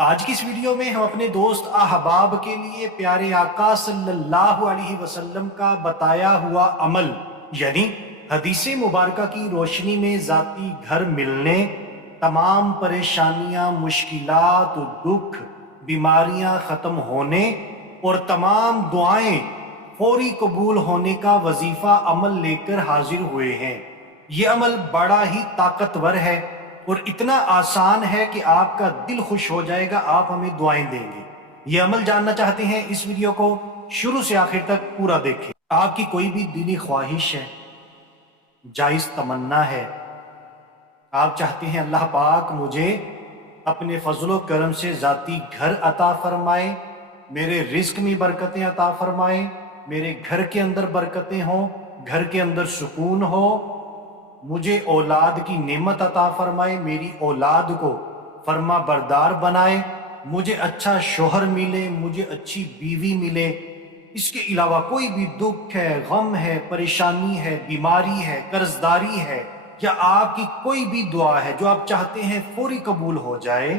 आज की इस वीडियो में हम अपने दोस्त अहबाब के लिए प्यारे आका सल्लल्लाहु अलैहि वसल्लम का बताया हुआ अमल यानी हदीस मुबारका की रोशनी में ज़ाती घर मिलने, तमाम परेशानियां, मुश्किलात, दुख, बीमारियां ख़त्म होने और तमाम दुआएं फौरी कबूल होने का वजीफा अमल लेकर हाजिर हुए हैं। ये अमल बड़ा ही ताकतवर है और इतना आसान है कि आपका दिल खुश हो जाएगा। आप हमें दुआएं देंगे। ये अमल जानना चाहते हैं? इस वीडियो को शुरू से आखिर तक पूरा देखें। आपकी कोई भी दिली ख्वाहिश है, जायज तमन्ना है, आप चाहते हैं अल्लाह पाक मुझे अपने फजलो करम से ज़ाती घर अता फरमाए, मेरे रिस्क में बरकतें अता फरमाए, मेरे घर के अंदर बरकतें हों, घर के अंदर सुकून हो, मुझे औलाद की नेमत अता फरमाए, मेरी औलाद को फरमा बरदार बनाए, मुझे अच्छा शोहर मिले, मुझे अच्छी बीवी मिले। इसके अलावा कोई भी दुख है, गम है, परेशानी है, बीमारी है, कर्जदारी है या आपकी कोई भी दुआ है जो आप चाहते हैं फौरी कबूल हो जाए,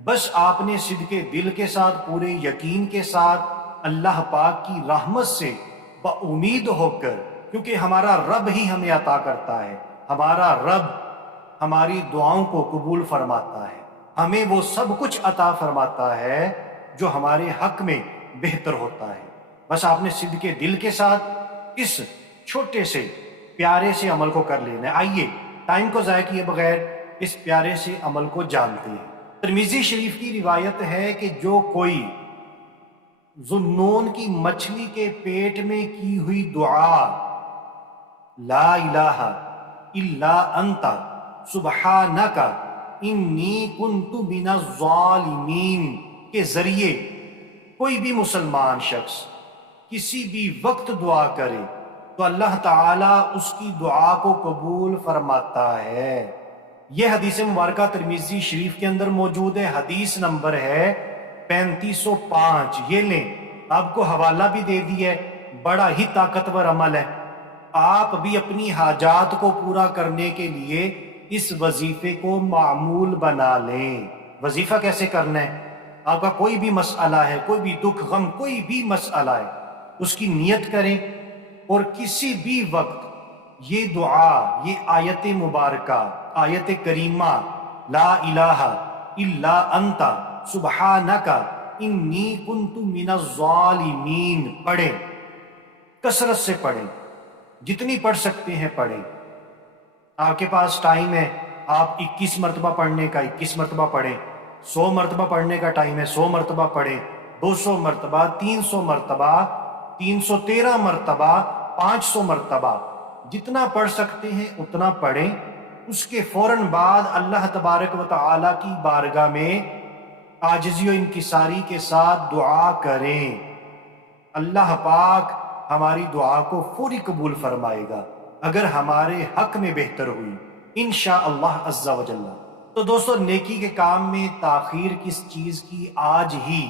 बस आपने सिद्के दिल के साथ, पूरे यकीन के साथ अल्लाह पाक की रहमत से बाउमीद होकर, क्योंकि हमारा रब ही हमें अता करता है, हमारा रब हमारी दुआओं को कबूल फरमाता है, हमें वो सब कुछ अता फरमाता है जो हमारे हक में बेहतर होता है। बस आपने सिद्के दिल के साथ इस छोटे से प्यारे से अमल को कर लेना है। आइए टाइम को ज़ाया किए बगैर इस प्यारे से अमल को जानते हैं। तिरमिज़ी शरीफ की रिवायत है कि जो कोई ज़ुन्नून की मछली के पेट में की हुई दुआ ला इलाहा इल्ला अंता सुब्हानका इन्नी कुन्तु मिनज़ ज़ालिमीन के जरिए कोई भी मुसलमान शख्स किसी भी वक्त दुआ करे तो अल्लाह ताला उसकी दुआ को कबूल फरमाता है। यह हदीस मुबारका तिरमिज़ी शरीफ के अंदर मौजूद है। हदीस नंबर है 3505। ये लें, आपको हवाला भी दे दिया है। बड़ा ही ताकतवर अमल है। आप भी अपनी हाजात को पूरा करने के लिए इस वजीफे को मामूल बना लें। वजीफा कैसे करना है? आपका कोई भी मसला है, कोई भी दुख गम, कोई भी मसला है, उसकी नियत करें और किसी भी वक्त ये दुआ, ये आयत मुबारका, आयत करीमा ला इलाहा इल्ला अंता सुब्हानका इन्नी कुन्तु मिनज़ ज़ालिमीन पढ़ें। कसरत से पढ़ें, जितनी पढ़ सकते हैं पढ़ें। आपके पास टाइम है, आप 21 मरतबा पढ़ने का 21 मरतबा पढ़ें। 100 मरतबा पढ़ने का टाइम है, 100 मरतबा पढ़ें। 200 मरतबा, 300 मरतबा, 313 मरतबा, 500 मरतबा, जितना पढ़ सकते हैं उतना पढ़ें। उसके फौरन बाद अल्लाह तबारक व तआला की बारगाह में आजिज़ी व इंकिसारी के साथ दुआ करें। अल्लाह पाक हमारी दुआ को फौरी कबूल फरमाएगा अगर हमारे हक में बेहतर हुई इंशाअल्लाह अज़्ज़ा व जल्ला। तो दोस्तों, नेकी के काम में ताखीर किस चीज़ की? आज ही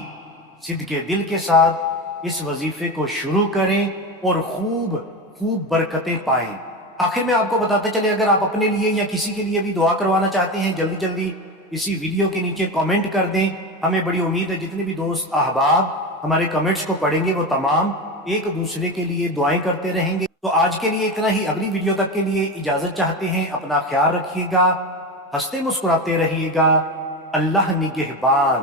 सिद्के दिल के साथ इस वजीफे को शुरू करें और खूब खूब बरकतें पाएं। आखिर में आपको बताते चले, अगर आप अपने लिए या किसी के लिए भी दुआ करवाना चाहते हैं, जल्दी जल्दी इसी वीडियो के नीचे कमेंट कर दें। हमें बड़ी उम्मीद है जितने भी दोस्त अहबाब हमारे कमेंट्स को पढ़ेंगे वो तमाम एक दूसरे के लिए दुआएं करते रहेंगे। तो आज के लिए इतना ही। अगली वीडियो तक के लिए इजाजत चाहते हैं। अपना ख्याल रखिएगा, हंसते मुस्कुराते रहिएगा। अल्लाह निगहबान।